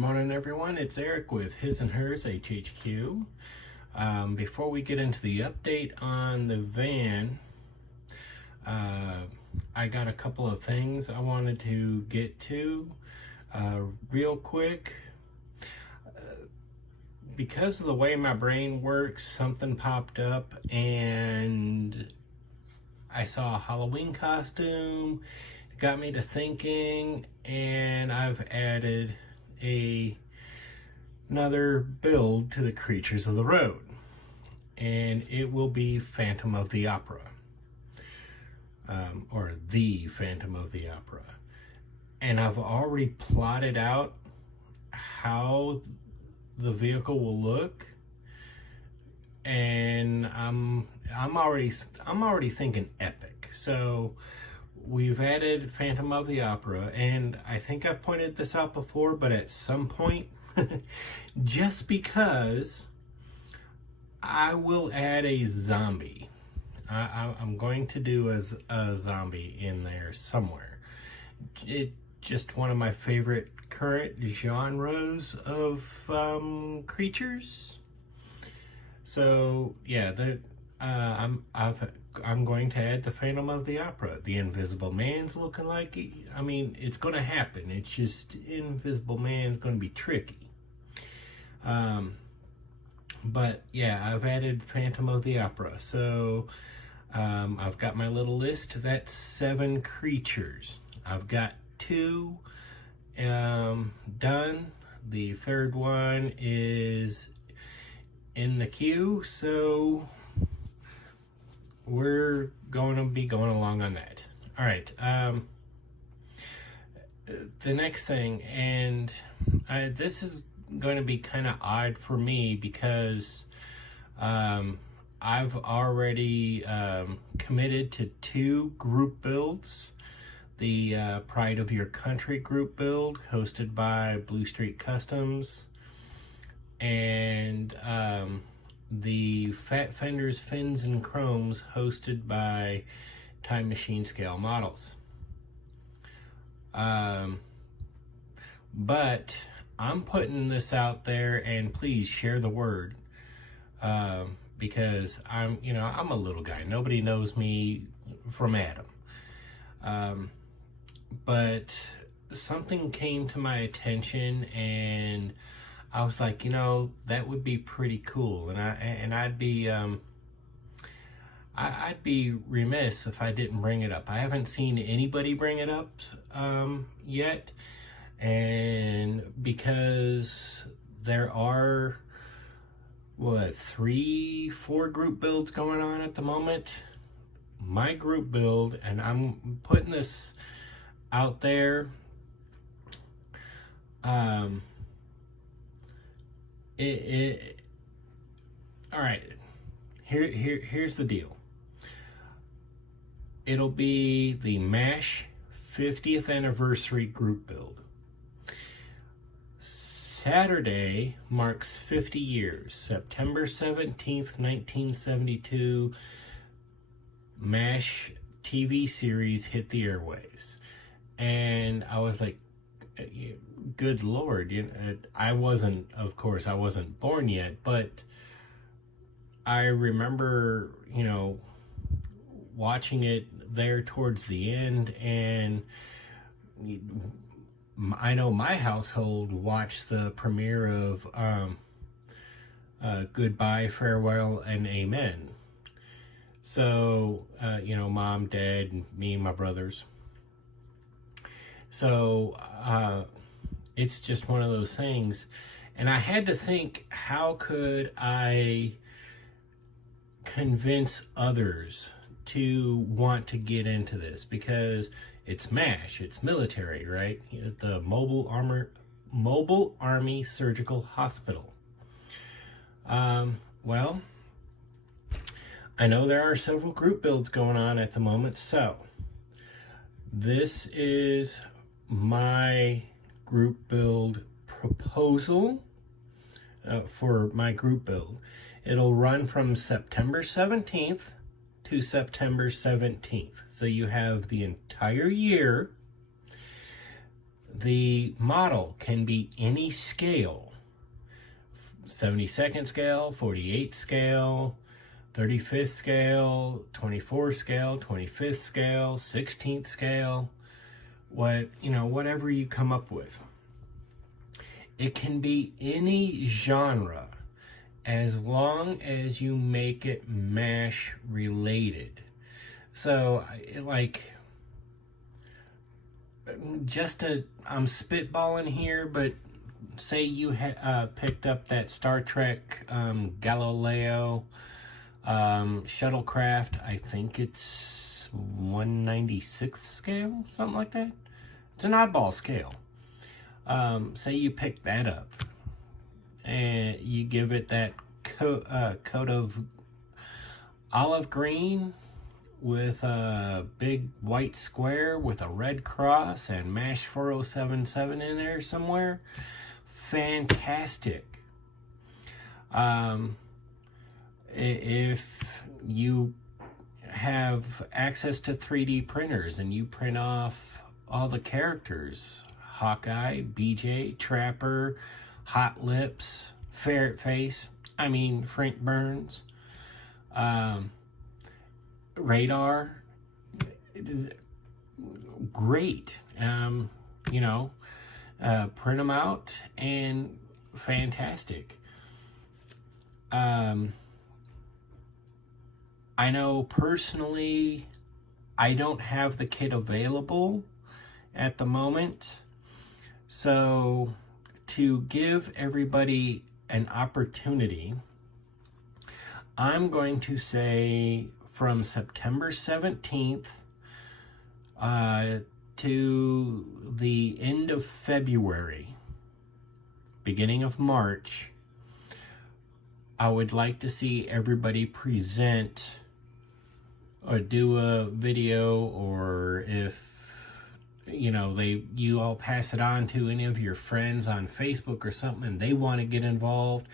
morning, everyone. It's Eric with His&Hers HHQ. Before we get into the update on the van, I got a couple of things I wanted to get to real quick. Because of the way my brain works, something popped up and I saw a Halloween costume. It got me to thinking, and I've added another build to the Creatures of the Road, and it will be Phantom of the Opera, or the Phantom of the Opera. And I've already plotted out how the vehicle will look, and I'm already thinking epic. So we've added Phantom of the Opera, and I think I've pointed this out before, but at some point, just because, I will add a zombie. I'm going to do a zombie in there somewhere. It's just one of my favorite current genres of creatures. So yeah, I'm going to add the Phantom of the Opera. The Invisible Man's looking like, I mean, it's going to happen. It's just Invisible Man's going to be tricky. But yeah, I've added Phantom of the Opera. So I've got my little list. That's 7 creatures. I've got 2 done. The third one is in the queue, so we're going to be going along on that. All right. The next thing, and this is going to be kind of odd for me because I've already committed to 2 group builds. The Pride of Your Country group build hosted by Blue Street Customs, and the Fat Fenders, Fins, and Chromes hosted by Time Machine Scale Models. But I'm putting this out there, and please share the word, because I'm a little guy. Nobody knows me from Adam. But something came to my attention, and I was like, that would be pretty cool, and I'd be remiss if I didn't bring it up. I haven't seen anybody bring it up yet, and because there are 3-4 group builds going on at the moment, my group build, and I'm putting this out there, all right, here's the deal. It'll be the MASH 50th anniversary group build. Saturday marks 50 years. September 17th, 1972, MASH TV series hit the airwaves. And I was like, good Lord, I wasn't born yet, but I remember, watching it there towards the end, and I know my household watched the premiere of Goodbye, Farewell, and Amen. So, Mom, Dad, and me and my brothers. So it's just one of those things, and I had to think, how could I convince others to want to get into this? Because it's MASH, it's military, right? The Mobile Army Surgical Hospital. Well, I know there are several group builds going on at the moment, so this is my group build proposal for my group build. It'll run from September 17th to September 17th. So you have the entire year. The model can be any scale: 72nd scale, 48th scale, 35th scale, 24th scale, 25th scale, 16th scale, whatever you come up with. It can be any genre as long as you make it MASH related. So, I'm spitballing here, but say you picked up that Star Trek Galileo shuttlecraft. I think it's 196th scale, something like that. It's an oddball scale. Say you pick that up and you give it that coat of olive green with a big white square with a red cross and MASH 4077 in there somewhere. Fantastic. If you have access to 3D printers and you print off all the characters, Hawkeye, BJ, Trapper, Hot Lips, Ferret Face, Frank Burns, Radar, it is great. Print them out and fantastic. I know personally I don't have the kit available at the moment. So to give everybody an opportunity, I'm going to say from September 17th to the end of February, beginning of March, I would like to see everybody present or do a video, or if you all pass it on to any of your friends on Facebook or something and they want to get involved,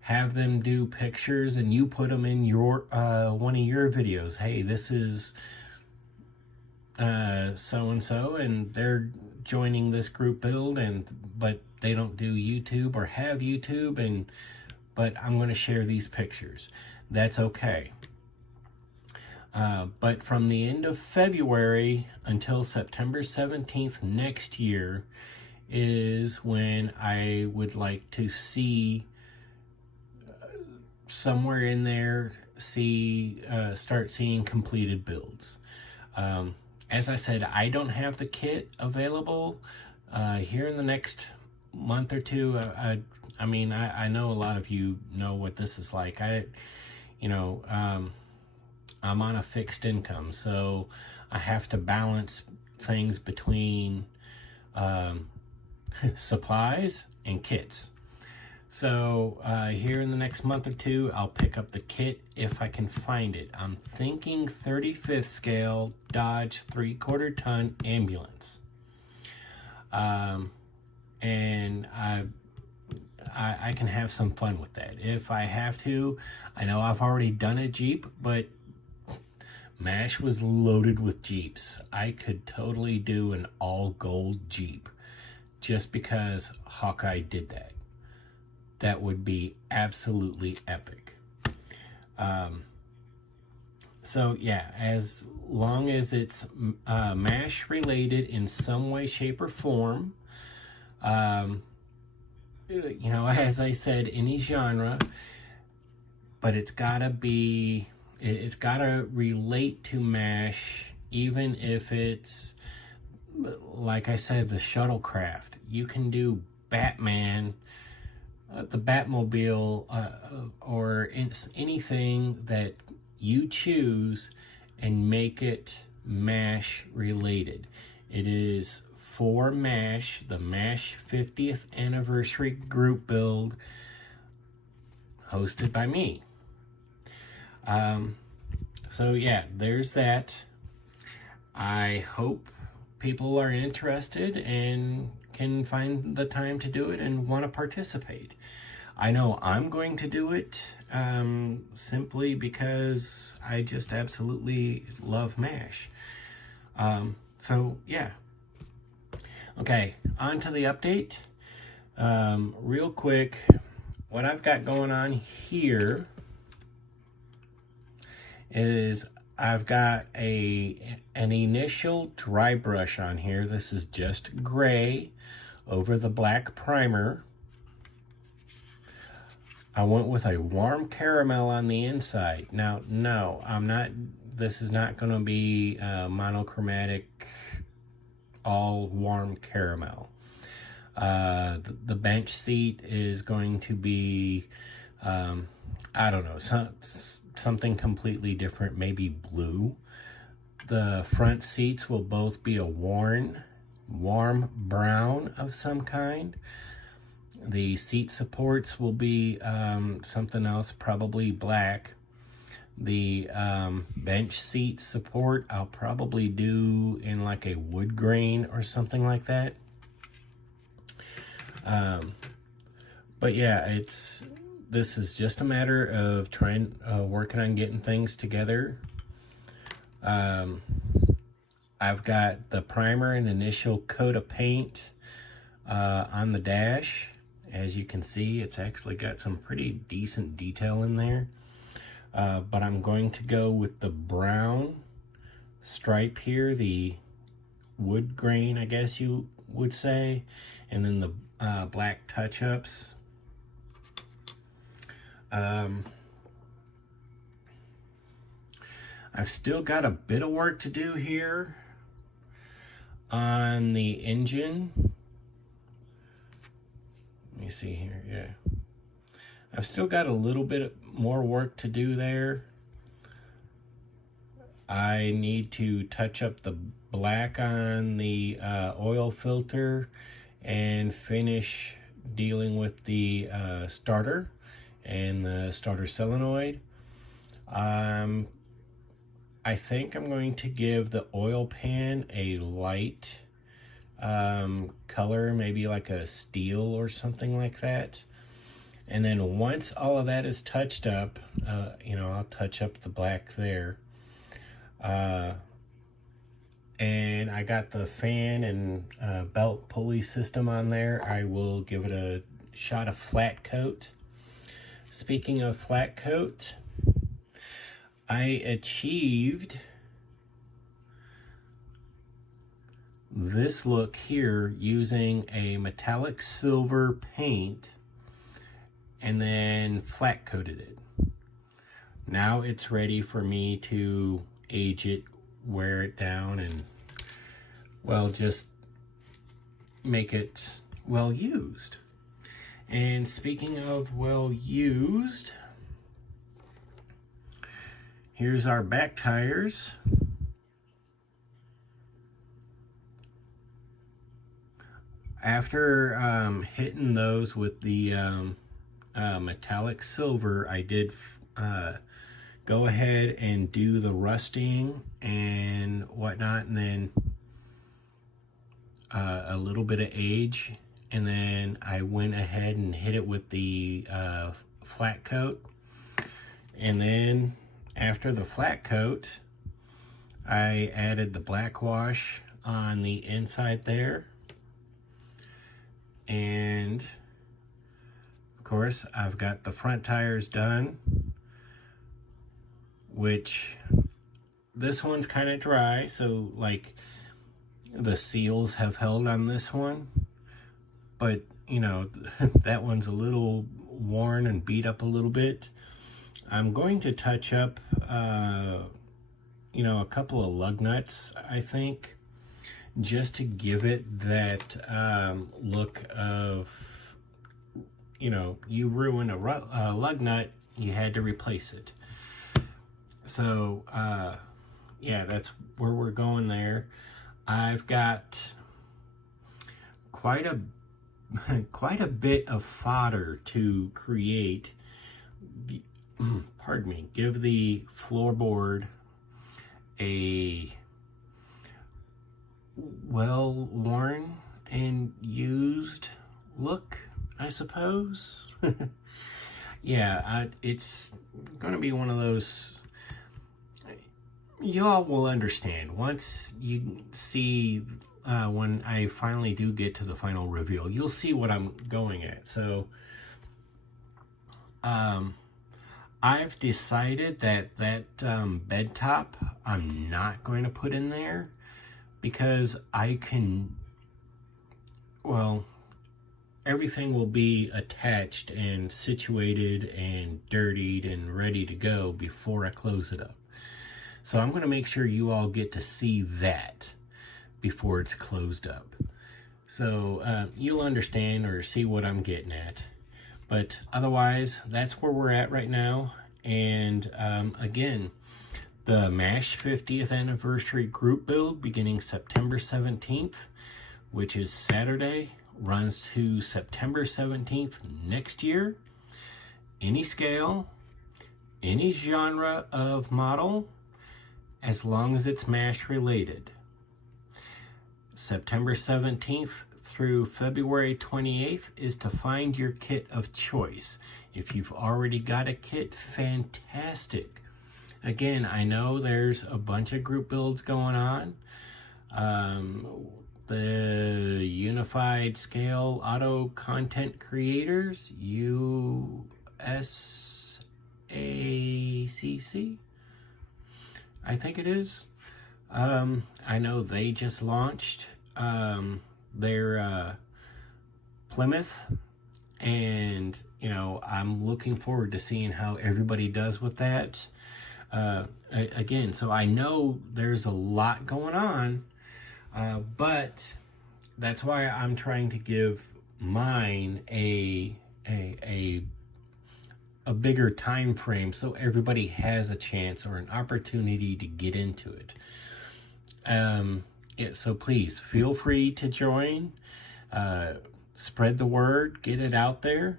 have them do pictures and you put them in your one of your videos. Hey, this is so and so, and they're joining this group build, but they don't do YouTube or have YouTube, but I'm going to share these pictures. That's okay. But from the end of February until September 17th next year is when I would like to see somewhere in there start seeing completed builds. As I said, I don't have the kit available here in the next month or two. I know a lot of you know what this is like. I'm on a fixed income, so I have to balance things between supplies and kits. So here in the next month or two, I'll pick up the kit if I can find it. I'm thinking 35th scale Dodge 3/4 ton ambulance. And I can have some fun with that if I have to. I know I've already done a Jeep, but MASH was loaded with Jeeps. I could totally do an all gold Jeep just because Hawkeye did that. That would be absolutely epic. So yeah, as long as it's MASH related in some way, shape, or form, as I said, any genre, but it's gotta relate to MASH, even if it's, like I said, the shuttlecraft. You can do Batman, the Batmobile, or anything that you choose and make it MASH related. It is for MASH, the MASH 50th anniversary group build hosted by me. So yeah, there's that. I hope people are interested and can find the time to do it and want to participate. I know I'm going to do it simply because I just absolutely love MASH. So yeah, Okay, on to the update. Real quick, what I've got going on here is I've got an initial dry brush on here. This is just gray over the black primer. I went with a warm caramel on the inside. Now, no, this is not going to be monochromatic, all warm caramel. The bench seat is going to be, I don't know, something completely different, maybe blue. The front seats will both be a warm brown of some kind. The seat supports will be something else, probably black. The bench seat support I'll probably do in like a wood grain or something like that. But yeah, this is just a matter of working on getting things together. I've got the primer and initial coat of paint on the dash. As you can see, it's actually got some pretty decent detail in there. But I'm going to go with the brown stripe here, the wood grain, I guess you would say, and then the black touch-ups. I've still got a bit of work to do here on the engine. Let me see here, yeah. I've still got a little bit more work to do there. I need to touch up the black on the oil filter and finish dealing with the starter and the starter solenoid. I think I'm going to give the oil pan a light color, maybe like a steel or something like that. And then once all of that is touched up, I'll touch up the black there. And I got the fan and belt pulley system on there. I will give it a shot of flat coat. Speaking of flat coat, I achieved this look here using a metallic silver paint and then flat coated it. Now it's ready for me to age it, wear it down, and, well, just make it well used. And speaking of well used, here's our back tires. After hitting those with the metallic silver, I did go ahead and do the rusting and whatnot, and then a little bit of age, and then I went ahead and hit it with the flat coat. And then after the flat coat, I added the black wash on the inside there. And of course, I've got the front tires done, which this one's kind of dry, so like the seals have held on this one, but that one's a little worn and beat up a little bit. I'm going to touch up a couple of lug nuts, I think, just to give it that look of, you ruin a lug nut, you had to replace it. So yeah, that's where we're going there. I've got quite a bit of fodder to create, pardon me, give the floorboard a well-worn and used look, I suppose. Yeah, it's going to be one of those, y'all will understand once you see when I finally do get to the final reveal. You'll see what I'm going at. So I've decided that bed top I'm not going to put in there, because I can, well, everything will be attached and situated and dirtied and ready to go before I close it up. So I'm going to make sure you all get to see that before it's closed up. So you'll understand or see what I'm getting at. But otherwise, that's where we're at right now. And again, the MASH 50th anniversary group build beginning September 17th, which is Saturday, runs to September 17th next year. Any scale, any genre of model, as long as it's MASH related. September 17th through February 28th is to find your kit of choice. If you've already got a kit, fantastic. Again, I know there's a bunch of group builds going on. The Unified Scale Auto Content Creators, USACC, I think it is. I know they just launched their Plymouth, and you know, I'm looking forward to seeing how everybody does with that. Again, so I know there's a lot going on, but that's why I'm trying to give mine a bigger time frame, so everybody has a chance or an opportunity to get into it. So please feel free to join, spread the word, get it out there.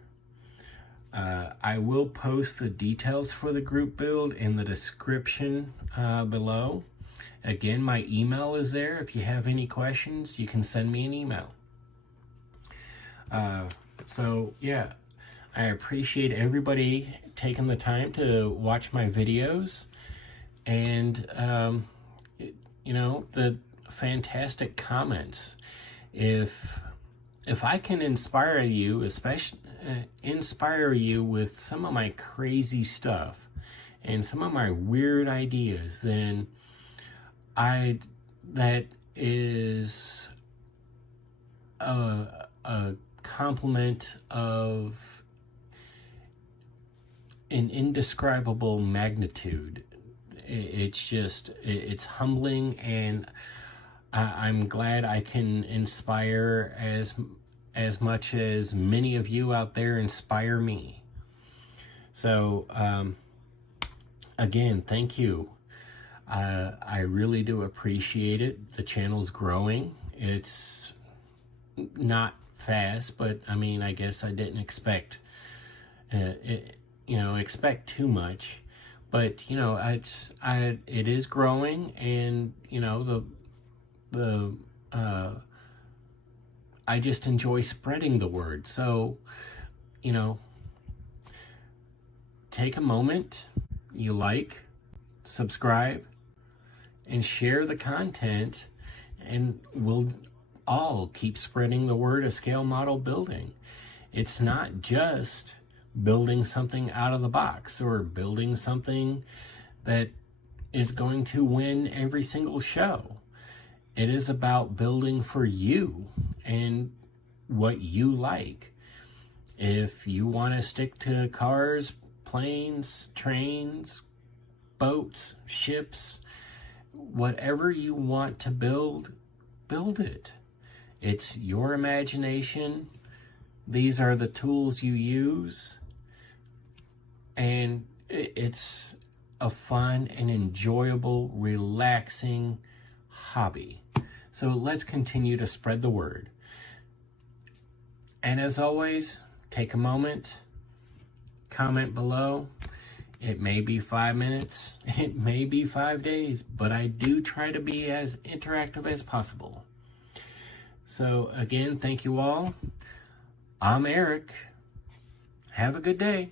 I will post the details for the group build in the description below. Again, my email is there. If you have any questions, you can send me an email. So yeah, I appreciate everybody taking the time to watch my videos, and you know, the fantastic comments. If I can inspire you, especially inspire you with some of my crazy stuff and some of my weird ideas, then that is a compliment of an indescribable magnitude. It's humbling, and I'm glad I can inspire as much as many of you out there inspire me. So again, thank you. I really do appreciate it. The channel's growing. It's not fast, but I mean, I guess I didn't expect expect too much. But you know, it is growing, and you know, I just enjoy spreading the word. So, you know, take a moment, you like, subscribe, and share the content, and we'll all keep spreading the word of scale model building. It's not just building something out of the box or building something that is going to win every single show. It is about building for you and what you like. If you want to stick to cars, planes, trains, boats, ships, whatever you want to build, build it. It's your imagination. These are the tools you use. And it's a fun and enjoyable, relaxing hobby. So let's continue to spread the word. And as always, take a moment, comment below. It may be 5 minutes, it may be 5 days, but I do try to be as interactive as possible. So again, thank you all. I'm Eric. Have a good day.